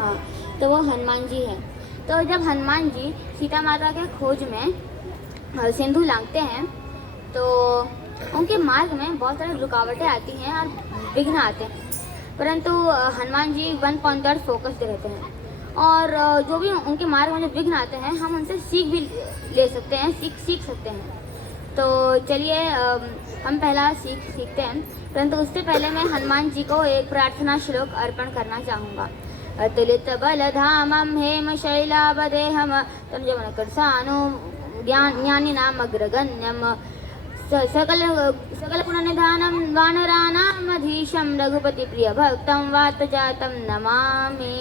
हाँ, तो वो हनुमान जी हैं। तो जब हनुमान जी सीता माता के खोज में सिंधु लांघते हैं तो उनके मार्ग में बहुत सारी रुकावटें आती हैं और विघ्न आते हैं, परंतु हनुमान जी वन पॉइंट पर फोकस्ड रहते हैं और जो भी उनके मार्ग में जो विघ्न आते हैं हम उनसे सीख भी ले सकते हैं, सीख सकते हैं। तो चलिए हम पहला सीखते हैं, परंतु उससे पहले मैं हनुमान जी को एक प्रार्थना श्लोक अर्पण करना चाहूँगा। अतुलित बलधामं हेम शैलावदेहम तनुजवनकृत्सानु ज्ञानिनाम अग्रगण्यम सकल गुणनिधानं वानराणामधीशं रघुपति प्रिय भक्तं वातजातं नमामि।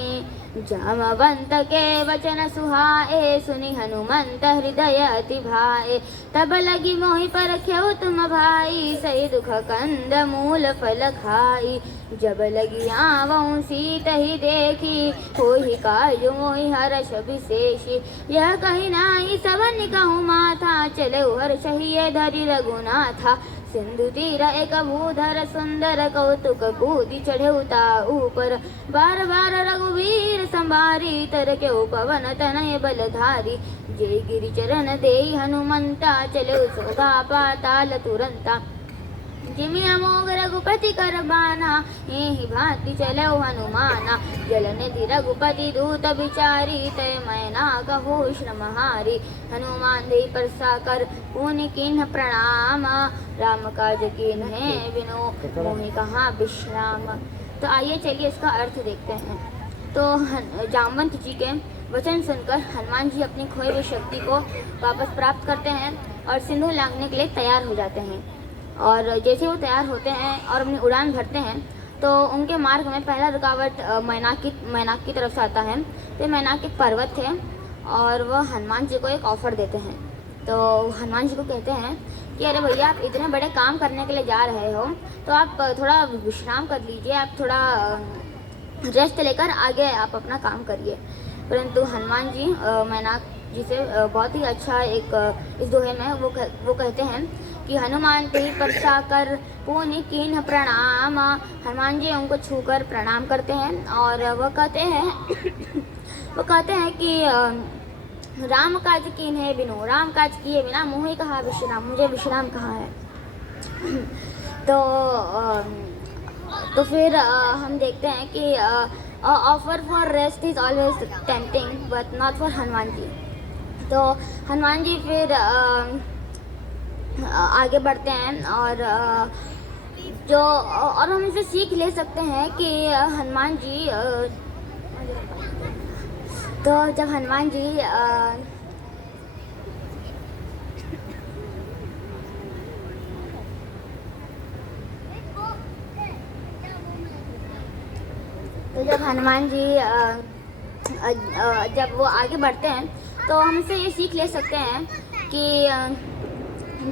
जामवंत के वचन सुहाए सुनि हनुमंत हृदय अति भाए। तब लगी मोहि परख्यउ तुम भाई सही दुख कंद मूल फल खाई। जब लगी आवऊं सीत ही देखी होहि काज मोहि हर्ष विशेषी। यह कही नाई सब निकहु माथा चले हर्ष ही धरि रघुनाथा। सिंधु तीर एक भूधर सुंदर कौतुक कूदी चढ़े उता ऊपर। बार बार रघुवीर संभारी तर के पवन तनय बलधारी। जय गिरि चरण देई हनुमंता चले सोगा पाताल तुरंता। जिमि अमोघ रघुपति कर बाना यही भांति चले हनुमाना। जलनिधि रघुपति दूत बिचारी तय मैना कहो श्रमहारी। हनुमान दे परसा कर पुनि कीन्ह प्रणाम। राम काज कीन्हे बिनु मोहि कहाँ विश्राम। तो आइए चलिए इसका अर्थ देखते हैं। तो जामवंत जी के वचन सुनकर हनुमान जी अपनी खोई हुई शक्ति को वापस प्राप्त करते हैं और सिंधु लांघने के लिए तैयार हो जाते हैं। और जैसे वो तैयार होते हैं और अपनी उड़ान भरते हैं तो उनके मार्ग में पहला रुकावट मैनाक की तरफ से आता है। तो मैनाक एक पर्वत थे और वह हनुमान जी को एक ऑफ़र देते हैं। तो हनुमान जी को कहते हैं कि अरे भैया आप इतने बड़े काम करने के लिए जा रहे हो तो आप थोड़ा विश्राम कर लीजिए, आप थोड़ा रेस्ट लेकर आगे आप अपना काम करिए। परंतु हनुमान जी मैनाक जी से बहुत ही अच्छा एक इस दोहे में वो कहते हैं कि हनुमान ते परसा कर पुनि कीन्ह प्रणाम। हनुमान जी उनको छूकर प्रणाम करते हैं और वो कहते हैं कि राम काज कीन्हे बिनु, राम काज किए बिना मोहि कहाँ विश्राम, मुझे विश्राम कहाँ है। तो फिर हम देखते हैं कि offer for rest is always tempting but not for Hanuman ji. तो हनुमान जी फिर आगे बढ़ते हैं और हम इसे सीख ले सकते हैं कि हनुमान जी तो जब हनुमान जी जब वो आगे बढ़ते हैं तो हम इसे ये सीख ले सकते हैं कि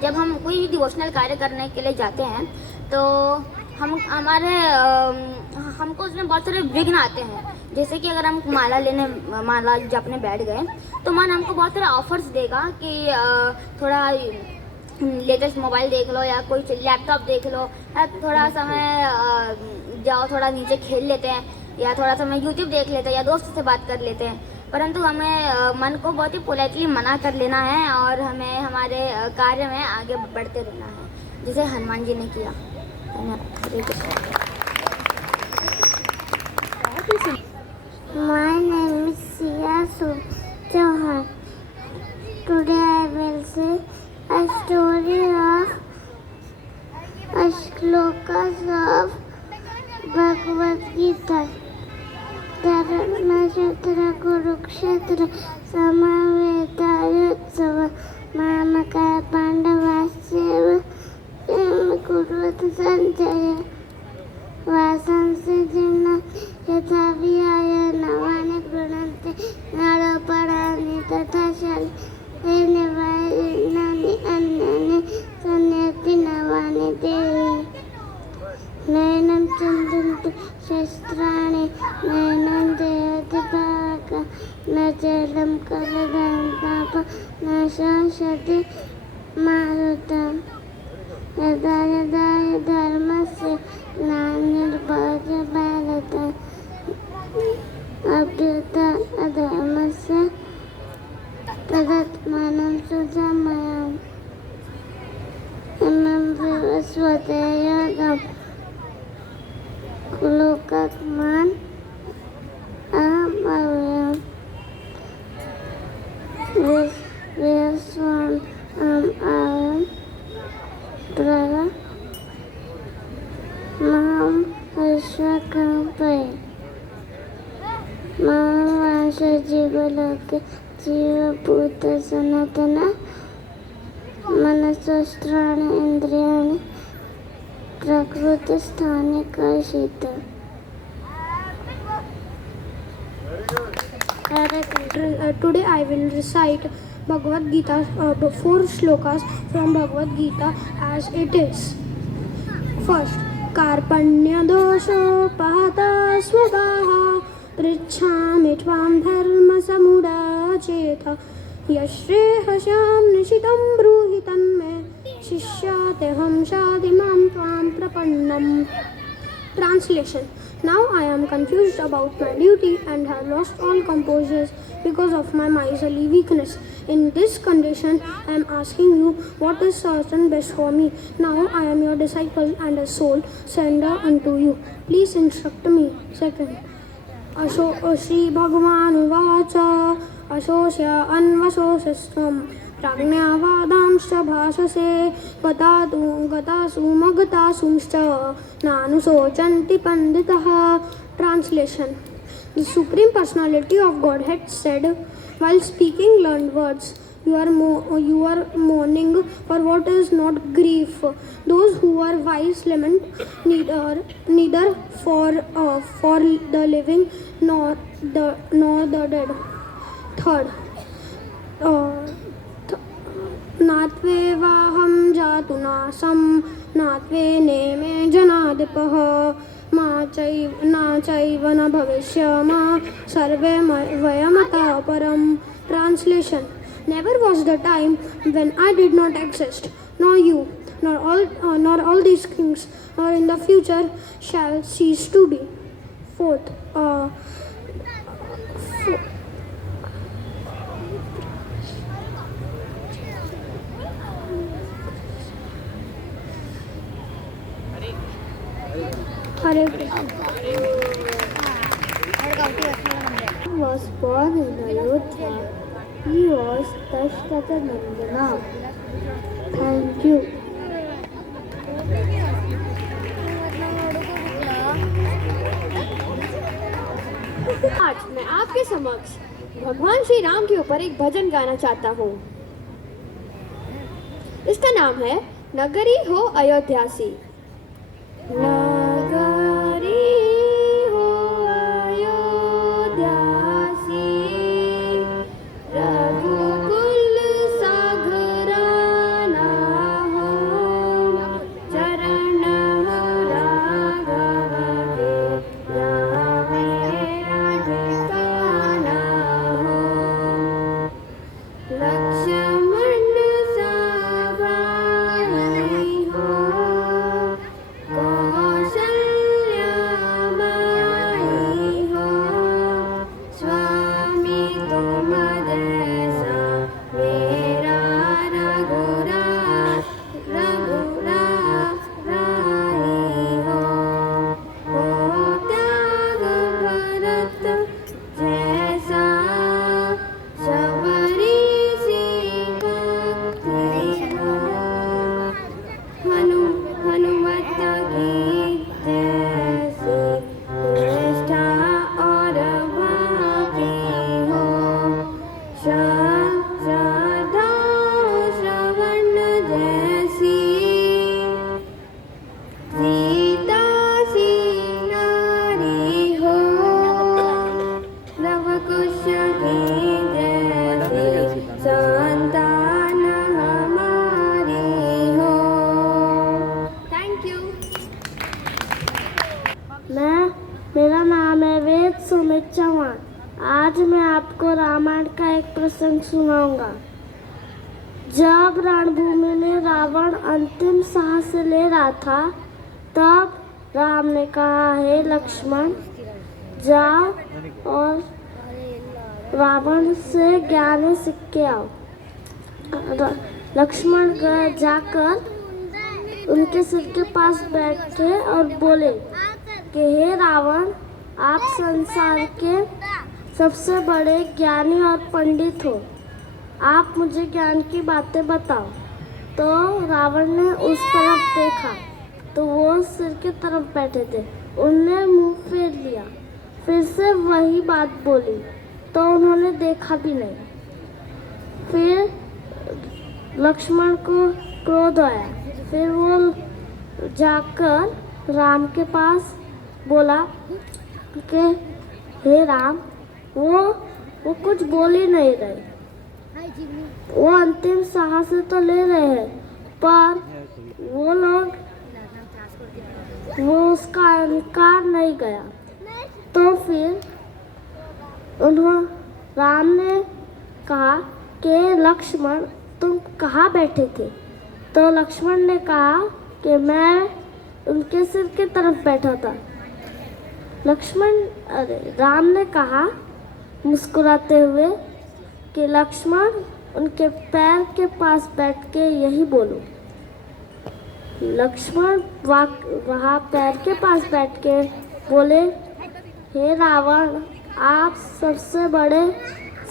जब हम कोई भी डिवोशनल कार्य करने के लिए जाते हैं तो हमको उसमें बहुत सारे विघ्न आते हैं। जैसे कि अगर हम माला जपने बैठ गए तो मन हमको बहुत सारे ऑफर्स देगा कि थोड़ा लेटेस्ट मोबाइल देख लो या कोई लैपटॉप देख लो या थोड़ा समय जाओ थोड़ा नीचे खेल लेते हैं या थोड़ा समय यूट्यूब देख लेते हैं या दोस्त से बात कर लेते हैं। परंतु हमें मन को बहुत ही पोलाइटली मना कर लेना है और हमें हमारे कार्य में आगे बढ़ते रहना है, जिसे हनुमान जी ने किया। My name is Siya Chauhan. Today I will say a story of a shlokas of Bhagavad Gita. धर्मक्षेत्र Kurukshetra समवेतायुत्सव मामका पांडवास्येव कुर्वत Sanjay वासंस्य जिन्ना यथा विहाय नवानि गृह्णन्ति नरोपराणि तथा शल्येन वैरिणानि अन्यानि संयति नवानि देहि। नैनं चन्दन्ति शस्त्राणि नैनं जयति भागा न जलं कलदन्ताप न शाश्वति मारुतम्। यदा यदा हि धर्मस्य ग्लानिर्भवति भारत अभ्युदयमस्य तदात्मानं सुधामयम् इमं विवस्वतयम् लोकात्मान् अहमव्ययम् विश्वम् अहम् महं विश्वकल्पये महावास जीवलोके जीवभूत सनातन मनसोस्त्राणि इंद्रियाणि प्रकृतिस्थाने कर्षित. Today I will recite Bhagavad Gita, 4 shlokas from Bhagavad Gita as it is. First, Karpanya dosho pahata swagaha pritchami tvam dharma samuda chetha yashrehasham nishitam bruhitan me shishyateham shadimam tvam prapannam. Translation. Now I am confused about my duty and have lost all composure because of my miserly weakness. In this condition, I am asking you what is certain best for me. Now I am your disciple and a soul surrender unto you. Please instruct me. Second, Shri Bhagavan Uvacha Ashosya Anvashosastvam Prajnavadamscha bhashase gatasu magatasumscha nanusochanti panditaha. Translation. The Supreme Personality of Godhead said while speaking learned words, you are mourning for what is not grief. Those who are wise lament neither for the living nor the dead. Third, नात्वेवाहं जातु नासं नात्वे नेमे जनाधिपः मा चैव न भविष्यामः सर्वे वयमतः परम्. Translation. Never was the time when I did not exist, nor you, nor all these things, nor in the future shall cease to be. Fourth, Hare Krishna. He was born in Ayodhya. He was Dashtaka Nandana. Thank you. आज मैं आपके समक्ष भगवान श्री राम के ऊपर एक भजन गाना चाहता हूँ. इसका नाम है नगरी हो अयोध्यासी. नगरी हो अयोध्यासी रघुकुल सागराना हो चरण हो राघव के रामे राधिकाना हो लक्ष्मण साबाई हो कौशल्या माई हो स्वामी तुम जैसा मेरा रघुराई हो त्याग भरत जैसा शबरी सी भक्ति हो हनुमत की जैसी निष्ठा और भक्ति हो श्रद्धा श्रवण जैसी सीता सी नारी हो लव कुश की जैसी संतान हमारी हो. Thank you. मेरा नाम है वेद सुमित चौहान. आज मैं आपको रामायण का एक प्रसंग सुनाऊंगा. जब रणभूमि में रावण अंतिम सांस ले रहा था, तब राम ने कहा, हे लक्ष्मण, जाओ और रावण से ज्ञान सीख के आओ। लक्ष्मण जाकर उनके सिर के पास बैठे और बोले कि हे रावण, आप संसार के सबसे बड़े ज्ञानी और पंडित हो, आप मुझे ज्ञान की बातें बताओ। तो रावण ने उस तरफ देखा तो वो सिर की तरफ बैठे थे। उनने मुंह फेर लिया, फिर से वही बात बोली तो उन्होंने देखा भी नहीं। फिर लक्ष्मण को क्रोध आया। फिर वो जाकर राम के पास बोला कि हे राम, वो कुछ बोल ही नहीं रहे। वो अंतिम साहस तो ले रहे हैं पर वो लोग वो उसका इनकार नहीं गया। तो फिर राम ने कहा कि लक्ष्मण, तुम कहाँ बैठे थे? तो लक्ष्मण ने कहा कि मैं उनके सिर की तरफ बैठा था। राम ने कहा मुस्कुराते हुए कि लक्ष्मण, उनके पैर के पास बैठ के यही बोलो। लक्ष्मण वहाँ पैर के पास बैठ के बोले, हे रावण, आप सबसे बड़े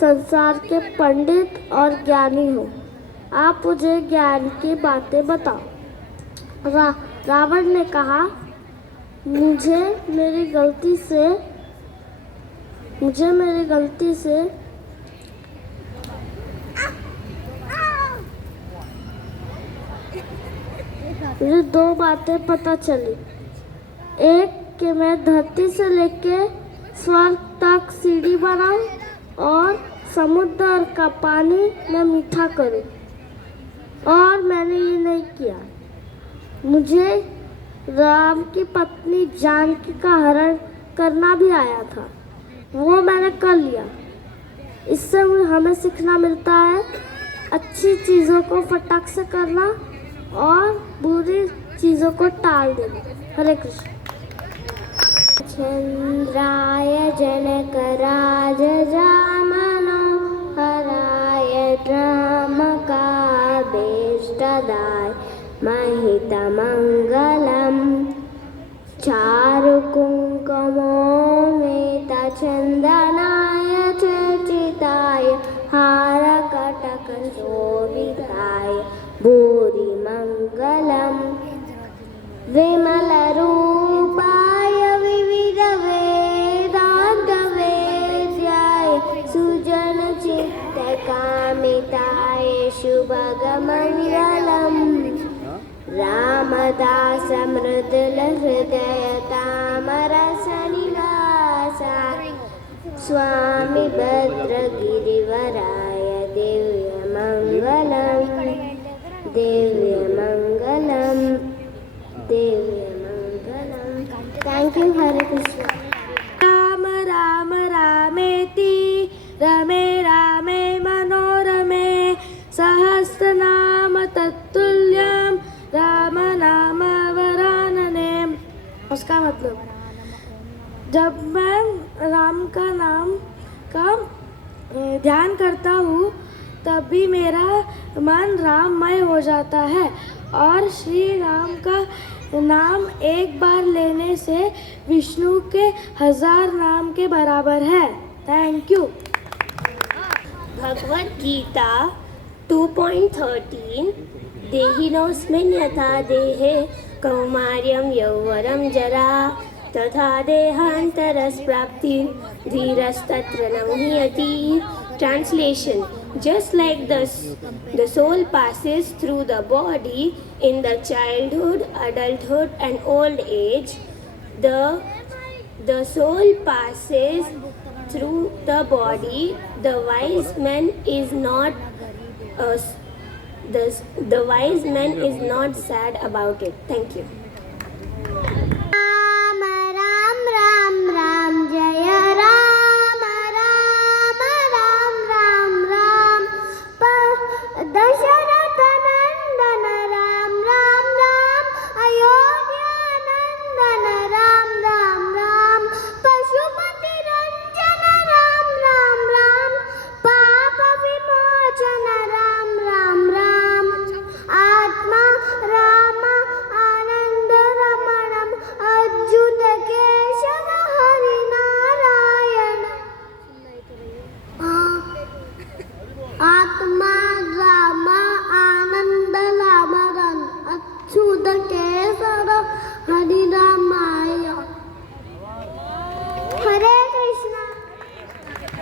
संसार के पंडित और ज्ञानी हो, आप मुझे ज्ञान की बातें बताओ। रावण ने कहा, मुझे मेरी गलती से मुझे दो बातें पता चली। एक कि मैं धरती से लेके स्वर्ग तक सीढ़ी बनाऊं और समुद्र का पानी मैं मीठा करूं, और मैंने ये नहीं किया। मुझे राम की पत्नी जानकी का हरण करना भी आया था, वो मैंने कर लिया। इससे हमें सीखना मिलता है अच्छी चीज़ों को फटाक से करना और बुरी चीज़ों को टाल देना। हरे कृष्ण। चंद्राय जनकराज जामनो हराय रामकाभीष्टदाय महितमङ्गलम् चारुकुङ्कुमोमेतचन्दनाय चर्चिताय हारकटकशोभिताय भूरिमङ्गलम् विमलरूपाय विविधवेदान्तवेद्याय सुजनचित्तकामिताय शुभगमङ्गलम् रामदासमृदुलहृदयतामरसनिवासाय स्वामी भद्रगिरिवराय दिव्यमङ्गलम् दिव्यमङ्गलम् दिव्यमङ्गलम्। Thank you. हरे कृष्ण। राम राम रामेति रमे रामे मनोरमे सहस्रनाम तत्तुल्यं राम नाम वरानने। उसका मतलब, जब मैं राम का नाम का ध्यान करता हूँ तभी मेरा मन राममय हो जाता है, और श्री राम का नाम एक बार लेने से विष्णु के 1000 नाम के बराबर है। Thank you. भगवद गीता 2.13 देहिनोऽस्मिन् यथा देहे कौमार्यं यौवनं जरा तथा देहान्तरस्प्राप्तिं धीरस्तत्र न मुह्यति। Translation: just like the soul passes through the body in the childhood, adulthood and old age, the soul passes through the body. The wise man is not sad about it. Thank you.